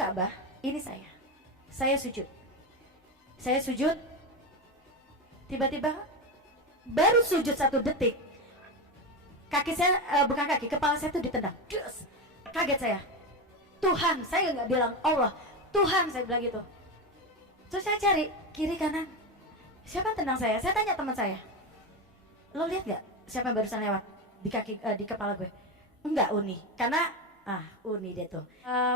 Ka'bah, ini saya sujud, tiba-tiba baru sujud 1 detik, kaki saya, bukan kaki, kepala saya tuh ditendang, dus, kaget saya, Tuhan, saya nggak bilang Allah, Tuhan, saya bilang gitu. Terus saya cari kiri kanan, siapa yang tendang saya? Saya tanya teman saya, lo lihat nggak siapa yang barusan lewat di kaki, di kepala gue? Enggak, Uni, karena Uni dia tuh.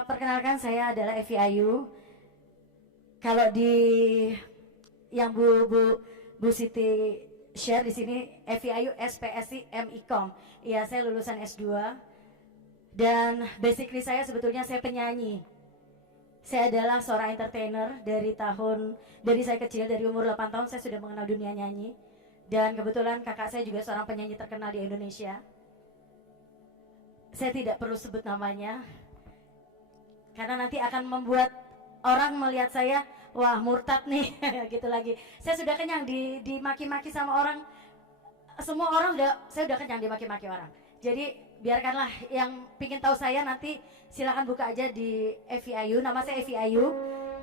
Perkenalkan, saya adalah Evi Ayu. Kalau di yang Bu Siti share di sini, Evi Ayu SPSI MIKOM. Iya, saya lulusan S2. Dan basically saya sebetulnya saya penyanyi. Saya adalah seorang entertainer dari saya kecil, dari umur 8 tahun saya sudah mengenal dunia nyanyi. Dan kebetulan kakak saya juga seorang penyanyi terkenal di Indonesia. Saya tidak perlu sebut namanya, karena nanti akan membuat orang melihat saya, wah murtad nih, gitu lagi. Saya sudah kenyang dimaki-maki sama orang, semua orang saya udah kenyang dimaki-maki orang. Jadi biarkanlah yang pingin tahu saya nanti silakan buka aja di Evi Ayu. Nama saya Evi Ayu.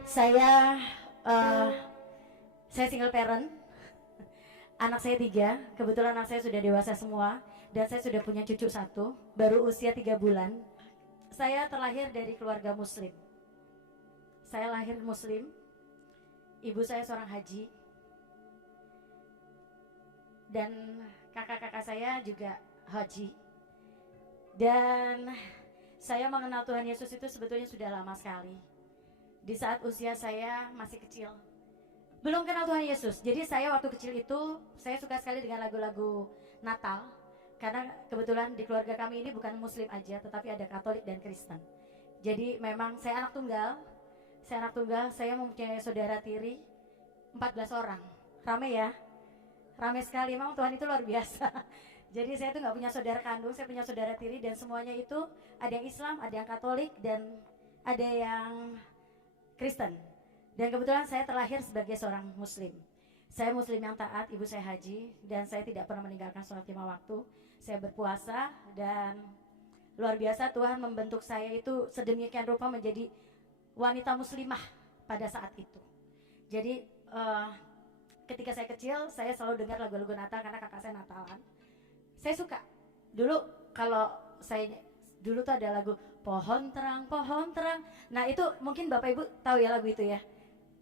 Saya single parent. Anak saya 3, kebetulan anak saya sudah dewasa semua, dan saya sudah punya cucu 1, baru usia 3 bulan. Saya terlahir dari keluarga muslim. Saya lahir muslim, ibu saya seorang haji, dan kakak-kakak saya juga haji. Dan saya mengenal Tuhan Yesus itu sebetulnya sudah lama sekali, di saat usia saya masih kecil. Belum kenal Tuhan Yesus. Jadi saya waktu kecil itu, saya suka sekali dengan lagu-lagu Natal. Karena kebetulan di keluarga kami ini bukan muslim aja, tetapi ada Katolik dan Kristen. Jadi memang saya anak tunggal. Saya mempunyai saudara tiri 14 orang. Rame ya? Rame sekali, memang Tuhan itu luar biasa. Jadi saya tuh gak punya saudara kandung, saya punya saudara tiri, dan semuanya itu ada yang Islam, ada yang Katolik, dan ada yang Kristen. Dan kebetulan saya terlahir sebagai seorang muslim. Saya muslim yang taat, ibu saya haji, dan saya tidak pernah meninggalkan sholat 5 waktu. Saya berpuasa, dan luar biasa Tuhan membentuk saya itu sedemikian rupa menjadi wanita muslimah pada saat itu. Jadi ketika saya kecil, saya selalu dengar lagu-lagu Natal karena kakak saya Natalan. Saya suka. Dulu tuh ada lagu pohon terang. Nah itu mungkin Bapak Ibu tahu ya lagu itu ya.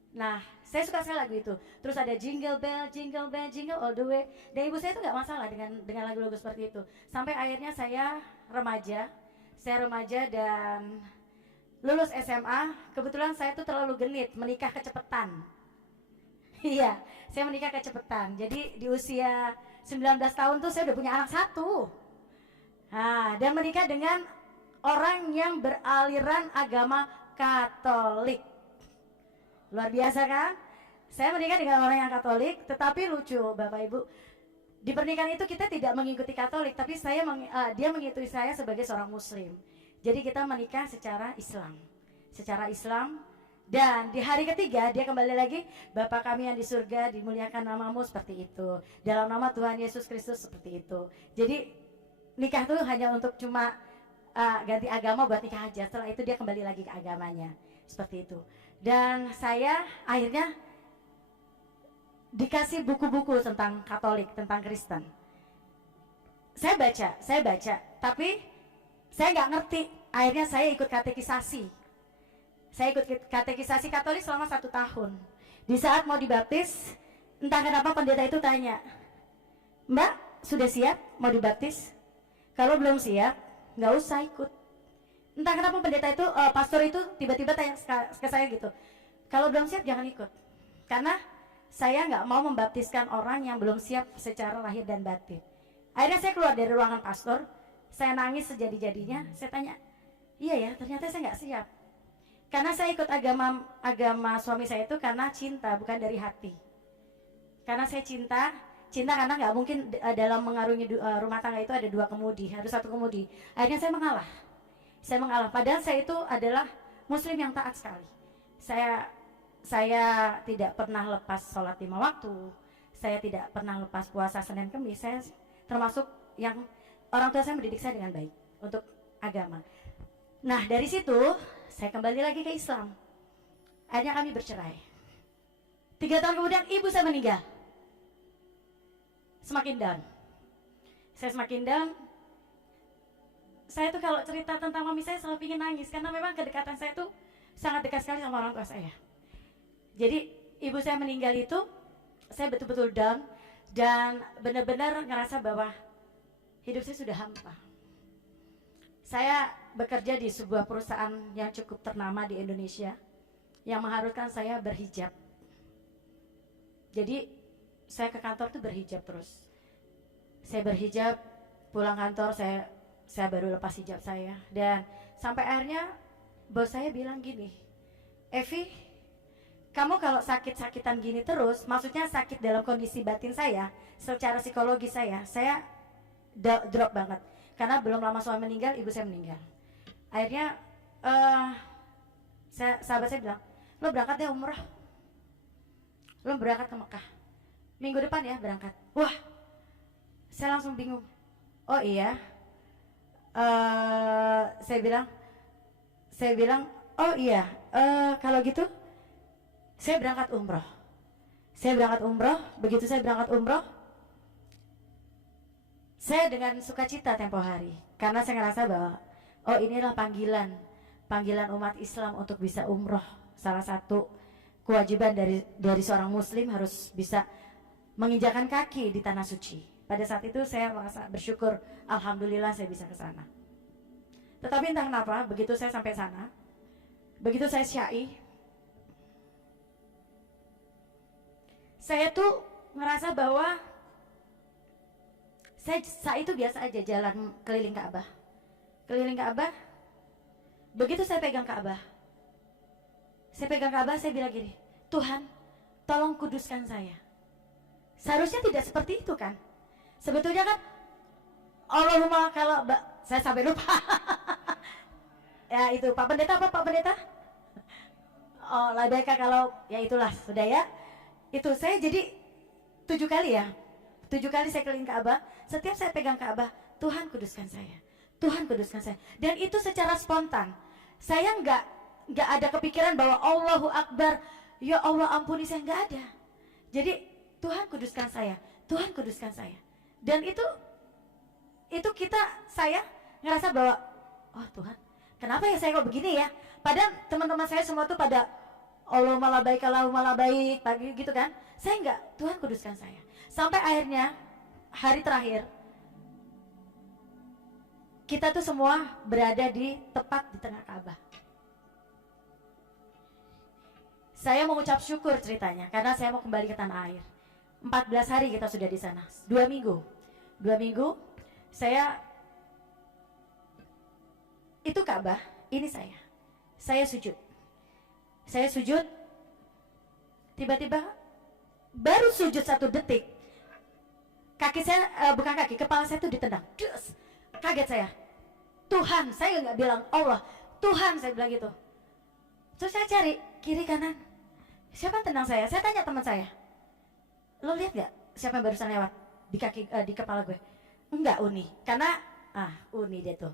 Nah, saya suka sekali lagu itu. Terus ada jingle bell, jingle all the way. Dan ibu saya itu nggak masalah dengan lagu-lagu seperti itu. Sampai akhirnya saya remaja dan lulus SMA. Kebetulan saya tuh terlalu genit, menikah kecepatan. Iya, saya menikah kecepatan. Jadi di usia 19 tahun tuh saya udah punya anak 1. Nah, dan menikah dengan orang yang beraliran agama Katolik. Luar biasa kan? Saya menikah dengan orang yang Katolik, tetapi lucu Bapak Ibu. Di pernikahan itu kita tidak mengikuti Katolik, tapi dia mengikuti saya sebagai seorang Muslim. Jadi kita menikah secara Islam. Dan di hari ketiga dia kembali lagi, Bapa kami yang di surga, dimuliakan namamu, seperti itu. Dalam nama Tuhan Yesus Kristus, seperti itu. Jadi nikah tuh hanya untuk cuma ganti agama buat nikah aja. Setelah itu dia kembali lagi ke agamanya, seperti itu. Dan saya akhirnya dikasih buku-buku tentang Katolik, tentang Kristen. Saya baca, tapi saya nggak ngerti. Akhirnya saya ikut katekisasi. Saya ikut katekisasi Katolik selama 1 tahun. Di saat mau dibaptis, entah kenapa pendeta itu tanya, Mbak, sudah siap mau dibaptis? Kalau belum siap, nggak usah ikut. Entah kenapa pendeta itu, pastor itu tiba-tiba tanya ke saya gitu, kalau belum siap jangan ikut. Karena saya nggak mau membaptiskan orang yang belum siap secara lahir dan batin. Akhirnya saya keluar dari ruangan pastor, saya nangis sejadi-jadinya. Saya tanya, iya ya, ternyata saya nggak siap. Karena saya ikut agama suami saya itu karena cinta, bukan dari hati. Karena saya cinta karena nggak mungkin dalam mengarungi rumah tangga itu ada 2 kemudi, harus 1 kemudi. Akhirnya saya mengalah. Padahal saya itu adalah muslim yang taat sekali. Saya tidak pernah lepas sholat 5 waktu. Saya tidak pernah lepas puasa Senin Kemis. Saya termasuk yang orang tua saya mendidik saya dengan baik untuk agama. Nah dari situ Saya kembali lagi ke Islam. Akhirnya kami bercerai. 3 tahun kemudian ibu saya meninggal. Semakin down. Saya semakin down. Saya tuh kalau cerita tentang mami saya selalu ingin nangis, karena memang kedekatan saya tuh sangat dekat sekali sama orang tua saya. Jadi ibu saya meninggal itu, saya betul-betul down dan benar-benar ngerasa bahwa hidup saya sudah hampa. Saya bekerja di sebuah perusahaan yang cukup ternama di Indonesia yang mengharuskan saya berhijab. Jadi saya ke kantor tuh berhijab terus. Saya berhijab, pulang kantor saya baru lepas hijab saya, dan sampai akhirnya bos saya bilang gini, Evi, kamu kalau sakit-sakitan gini terus, maksudnya sakit dalam kondisi batin saya, secara psikologi saya drop banget, karena belum lama suami meninggal, ibu saya meninggal. Akhirnya sahabat saya bilang, lo berangkat deh umroh, lo berangkat ke Mekah, minggu depan ya berangkat. Wah, saya langsung bingung. Oh iya. Saya bilang oh iya, kalau gitu saya berangkat umroh. Begitu saya berangkat umroh, saya dengan sukacita tempo hari, karena saya ngerasa bahwa oh inilah panggilan umat Islam untuk bisa umroh. Salah satu kewajiban dari seorang muslim harus bisa menginjakan kaki di tanah suci. Pada saat itu saya merasa bersyukur, alhamdulillah saya bisa ke sana. Tetapi entah kenapa, begitu saya sampai sana, begitu saya syai, saya tuh ngerasa bahwa saya saat itu biasa aja jalan keliling Ka'bah. Begitu saya pegang Ka'bah, saya bilang gini, Tuhan, tolong kuduskan saya. Seharusnya tidak seperti itu kan? Sebetulnya kan Allahumma, kalau saya sampai lupa. Ya itu Pak Pendeta, oh labaika, kalau ya itulah sudah ya. Itu saya jadi 7 kali saya keliling Ka'bah. Setiap saya pegang Ka'bah, Tuhan kuduskan saya, dan itu secara spontan. Saya nggak ada kepikiran bahwa Allahu Akbar, ya Allah ampuni saya, nggak ada. Jadi Tuhan kuduskan saya. Dan itu saya ngerasa bahwa oh Tuhan, kenapa ya saya kok begini ya? Padahal teman-teman saya semua tuh pada Allahumma labaik pagi gitu kan. Saya enggak, Tuhan kuduskan saya. Sampai akhirnya hari terakhir kita tuh semua berada tepat di tengah Ka'bah. Saya mengucap syukur ceritanya, karena saya mau kembali ke tanah air. 14 hari kita sudah di sana, 2 minggu saya itu Ka'bah, ini saya sujud, tiba-tiba baru sujud 1 detik, kaki saya kepala saya tuh ditendang, kaget saya. Tuhan, saya nggak bilang Allah, Tuhan, saya bilang gitu. Terus saya cari kiri kanan, siapa tendang saya tanya teman saya, lo lihat nggak siapa yang barusan lewat di kepala gue? Enggak, Uni, karena Uni dia tuh.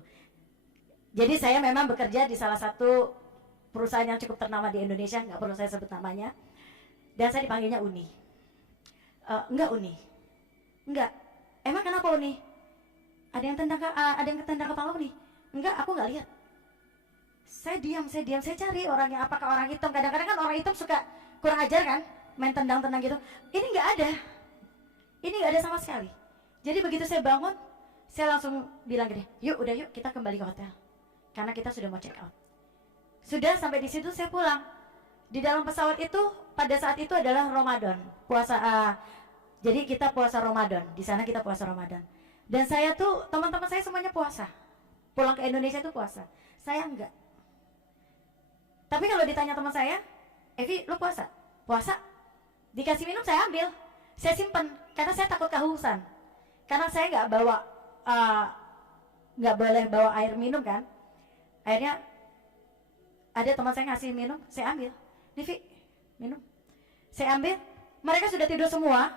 Jadi saya memang bekerja di salah satu perusahaan yang cukup ternama di Indonesia, nggak perlu saya sebut namanya, dan saya dipanggilnya Uni. Enggak Uni, enggak. Emang kenapa Uni? Ada yang tendang kepala Uni? Enggak, aku nggak lihat. Saya diam, saya cari orangnya, apakah orang hitam. Kadang-kadang kan orang hitam suka kurang ajar kan, main tendang-tendang gitu. Ini nggak ada sama sekali. Jadi begitu saya bangun, saya langsung bilang gini, yuk kita kembali ke hotel, karena kita sudah mau check out. Sudah sampai di situ saya pulang. Di dalam pesawat itu pada saat itu adalah Ramadan, puasa. Jadi kita puasa Ramadan, di sana kita puasa Ramadan. Dan saya tuh, teman-teman saya semuanya puasa. Pulang ke Indonesia tuh puasa. Saya enggak. Tapi kalau ditanya teman saya, Evi, lo puasa? Puasa. Dikasih minum saya ambil, saya simpan, karena saya takut kehausan. Karena saya nggak boleh bawa air minum kan. Akhirnya ada teman saya ngasih minum, saya ambil. Divi, minum. Saya ambil, mereka sudah tidur semua,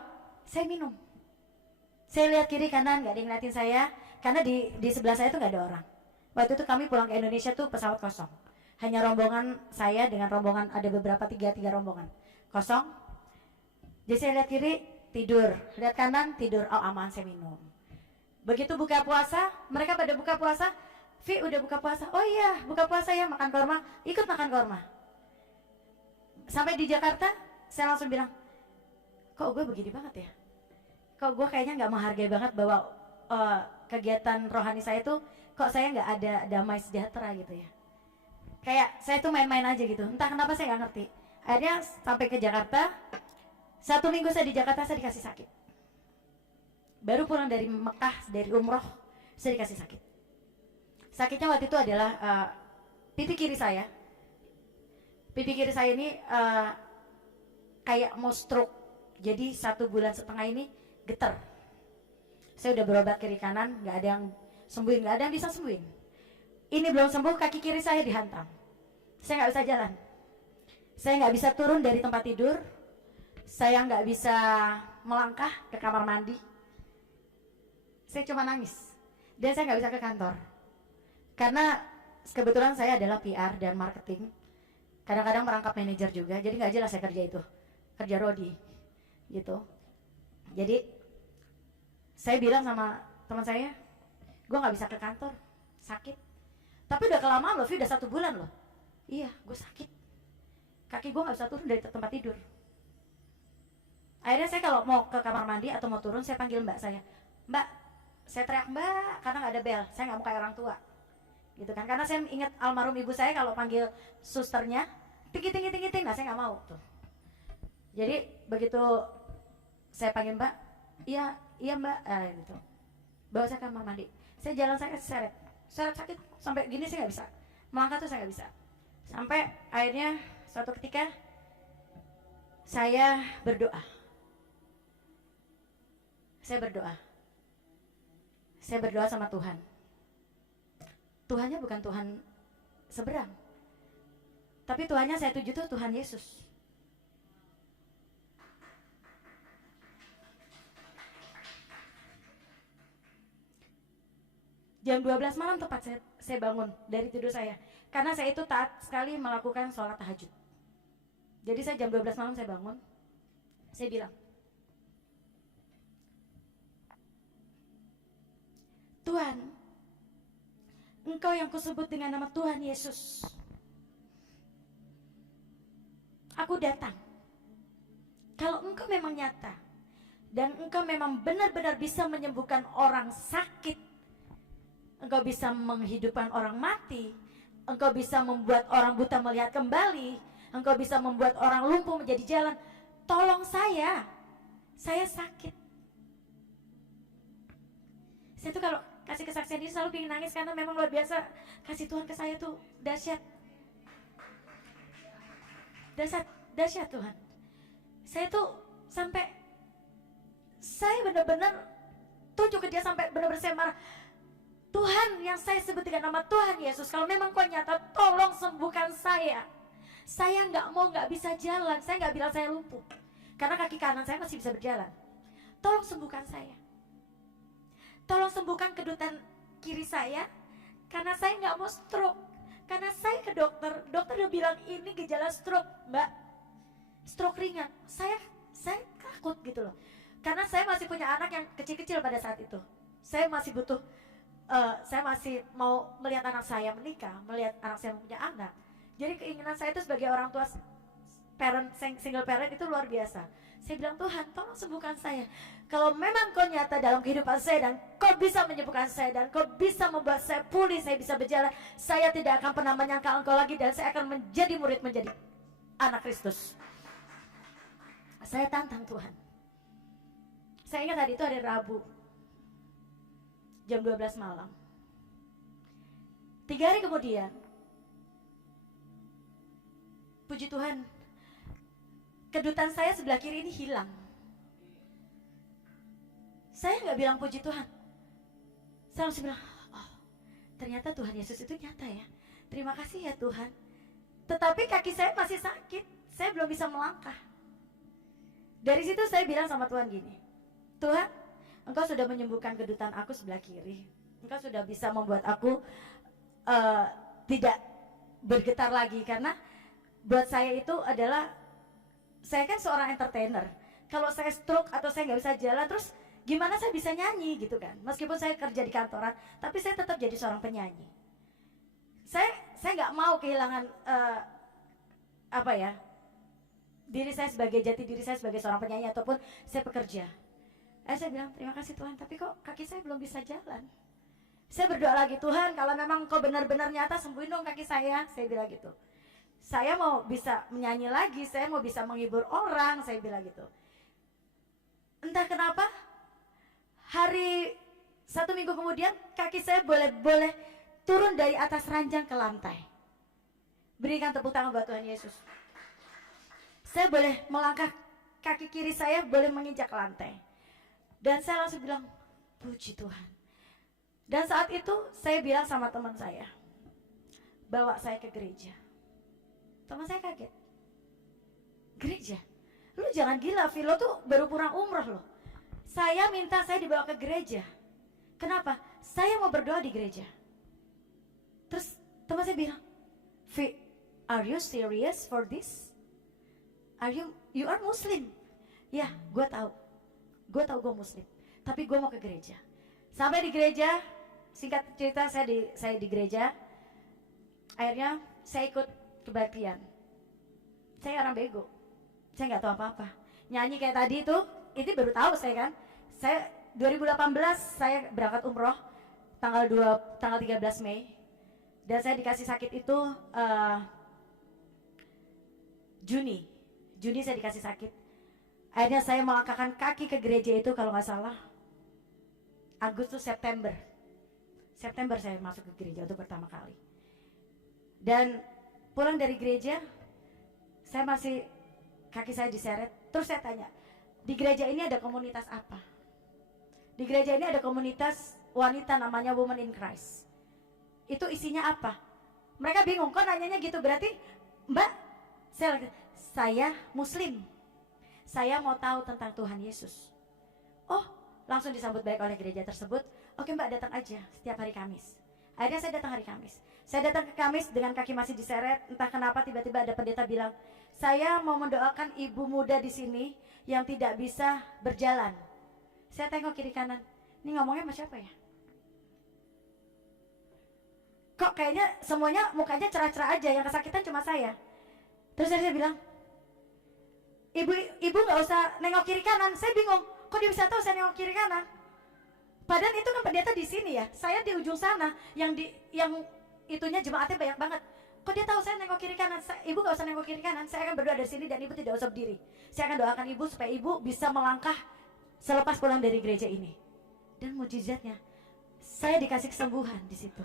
saya minum. Saya lihat kiri kanan, nggak ada yang ngeliatin saya, karena di sebelah saya tuh nggak ada orang. Waktu itu kami pulang ke Indonesia tuh pesawat kosong. Hanya rombongan saya dengan rombongan, ada beberapa tiga rombongan kosong. Jadi saya lihat kiri tidur, lihat kanan tidur, oh aman saya minum. Begitu buka puasa, mereka pada buka puasa, Vi udah buka puasa, oh iya buka puasa ya, makan korma, ikut makan korma. Sampai di Jakarta saya langsung bilang, kok gue begini banget ya, kok gue kayaknya nggak menghargai banget bahwa kegiatan rohani saya tuh kok saya nggak ada damai sejahtera gitu ya. Kayak saya tuh main-main aja gitu, entah kenapa saya nggak ngerti. Akhirnya sampai ke Jakarta, 1 minggu saya di Jakarta saya dikasih sakit. Baru pulang dari Mekah, dari umroh, saya dikasih sakit. Sakitnya waktu itu adalah pipi kiri saya. Pipi kiri saya ini kayak mau stroke. Jadi 1,5 bulan ini getar. Saya udah berobat kiri kanan, nggak ada yang sembuhin, nggak ada yang bisa sembuhin. Ini belum sembuh, kaki kiri saya dihantam. Saya nggak bisa jalan. Saya nggak bisa turun dari tempat tidur. Saya nggak bisa melangkah ke kamar mandi. Saya cuma nangis. Dan saya nggak bisa ke kantor. Karena kebetulan saya adalah PR dan marketing. Kadang-kadang merangkap manajer juga, jadi nggak jelas saya kerja itu. Kerja Rodi, gitu. Jadi saya bilang sama teman saya, gue nggak bisa ke kantor, sakit. Tapi udah kelamaan loh, udah 1 bulan loh. Iya, gue sakit. Kaki gue nggak bisa turun dari tempat tidur. Akhirnya saya kalau mau ke kamar mandi atau mau turun, saya panggil mbak saya. Mbak, saya teriak mbak karena nggak ada bel. Saya nggak mau kayak orang tua, gitu kan? Karena saya ingat almarhum ibu saya kalau panggil susternya, ting, nah saya nggak mau tuh. Jadi begitu saya panggil mbak, iya mbak, gitu. Bawa saya ke kamar mandi. Saya jalan saya seret sakit sampai gini saya nggak bisa melangkah tuh, saya nggak bisa. Sampai akhirnya suatu ketika saya berdoa sama Tuhan. Tuhannya bukan Tuhan seberang, tapi Tuhannya saya tuju tuh Tuhan Yesus. Jam 12 malam tepat saya bangun dari tidur saya. Karena saya itu taat sekali melakukan sholat tahajud. Jadi saya jam 12 malam saya bangun. Saya bilang, Tuhan, Engkau yang kusebut dengan nama Tuhan Yesus. Aku datang. Kalau Engkau memang nyata dan Engkau memang benar-benar bisa menyembuhkan orang sakit, Engkau bisa menghidupkan orang mati, Engkau bisa membuat orang buta melihat kembali, Engkau bisa membuat orang lumpuh menjadi jalan. Tolong saya sakit. Saya tuh kalau kasih kesaksian ini selalu pengen nangis karena memang luar biasa kasih Tuhan ke saya tuh dahsyat. Dahsyat Tuhan. Saya tuh sampai saya benar-benar tunjuk ke dia sampai benar-benar saya marah. Tuhan yang saya sebut dengan nama Tuhan Yesus, kalau memang Kau nyata, tolong sembuhkan saya. Saya nggak bisa jalan. Saya nggak bilang saya lumpuh, karena kaki kanan saya masih bisa berjalan. Tolong sembuhkan saya. Tolong sembuhkan kedutan kiri saya, karena saya nggak mau stroke. Karena saya ke dokter udah bilang ini gejala stroke, mbak. Stroke ringan. Saya takut gitu loh. Karena saya masih punya anak yang kecil-kecil pada saat itu. Saya masih butuh saya masih mau melihat anak saya menikah, melihat anak saya punya anak. Jadi keinginan saya itu sebagai orang tua single parent itu luar biasa. Saya bilang, Tuhan tolong sembuhkan saya. Kalau memang Kau nyata dalam kehidupan saya dan Kau bisa menyembuhkan saya dan Kau bisa membuat saya pulih, saya bisa berjalan, saya tidak akan pernah menyangkal Engkau lagi dan saya akan menjadi murid, menjadi anak Kristus. Saya tantang Tuhan. Saya ingat hari itu hari Rabu jam 12 malam. 3 hari kemudian, puji Tuhan, kedutan saya sebelah kiri ini hilang. Saya nggak bilang puji Tuhan. Saya langsung bilang, oh ternyata Tuhan Yesus itu nyata ya. Terima kasih ya Tuhan. Tetapi kaki saya masih sakit. Saya belum bisa melangkah. Dari situ saya bilang sama Tuhan gini, Tuhan, Engkau sudah menyembuhkan kedutan aku sebelah kiri. Engkau sudah bisa membuat aku tidak bergetar lagi, karena buat saya itu adalah, saya kan seorang entertainer. Kalau saya stroke atau saya nggak bisa jalan, terus gimana saya bisa nyanyi gitu kan? Meskipun saya kerja di kantoran, tapi saya tetap jadi seorang penyanyi. Saya nggak mau kehilangan apa ya, diri saya sebagai jati diri saya sebagai seorang penyanyi ataupun saya pekerja. Saya bilang terima kasih Tuhan, tapi kok kaki saya belum bisa jalan. Saya berdoa lagi, Tuhan kalau memang kau benar-benar nyata, sembuhin dong kaki saya bilang gitu. Saya mau bisa menyanyi lagi, saya mau bisa menghibur orang, saya bilang gitu. Entah kenapa hari 1 minggu kemudian kaki saya boleh turun dari atas ranjang ke lantai. Berikan tepuk tangan buat Tuhan Yesus. Saya boleh melangkah, kaki kiri saya boleh menginjak lantai. Dan saya langsung bilang, puji Tuhan. Dan saat itu saya bilang sama teman saya, bawa saya ke gereja. Teman saya kaget. Gereja? Lu jangan gila, Vilo tuh baru pulang umroh loh. Saya minta saya dibawa ke gereja. Kenapa? Saya mau berdoa di gereja. Terus teman saya bilang, Vi, are you serious for this? You are Muslim? Ya, gue tahu gue Muslim, tapi gue mau ke gereja. Sampai di gereja, singkat cerita saya di gereja. Akhirnya saya ikut kebaktian. Saya orang bego, saya nggak tahu apa-apa. Nyanyi kayak tadi itu baru tahu saya kan. Saya 2018 saya berangkat umroh tanggal 13 Mei. Dan saya dikasih sakit itu Juni saya dikasih sakit. Akhirnya saya melangkahkan kaki ke gereja itu kalau nggak salah Agustus September saya masuk ke gereja untuk pertama kali. Dan pulang dari gereja saya masih, kaki saya diseret. Terus saya tanya, di gereja ini ada komunitas apa? Di gereja ini ada komunitas wanita namanya Women in Christ. Itu isinya apa? Mereka bingung, kok nanyanya gitu? Berarti Mbak, saya Muslim, saya mau tahu tentang Tuhan Yesus. Oh, langsung disambut baik oleh gereja tersebut. Oke Mbak, datang aja setiap hari Kamis. Akhirnya saya datang hari Kamis. Saya datang ke Kamis dengan kaki masih diseret. Entah kenapa tiba-tiba ada pendeta bilang, saya mau mendoakan ibu muda di sini yang tidak bisa berjalan. Saya tengok kiri kanan, ini ngomongnya sama siapa ya? Kok kayaknya semuanya mukanya cerah-cerah aja, yang kesakitan cuma saya. Terus saya bilang, ibu nggak usah nengok kiri kanan. Saya bingung, kok dia bisa tahu saya nengok kiri kanan? Padahal itu kan pendeta di sini ya, saya di ujung sana, yang itunya jemaatnya banyak banget. Kok dia tahu saya nengok kiri kanan? Ibu nggak usah nengok kiri kanan, saya akan berdoa dari sini dan ibu tidak usah berdiri. Saya akan doakan ibu supaya ibu bisa melangkah selepas pulang dari gereja ini. Dan mujizatnya, saya dikasih kesembuhan di situ.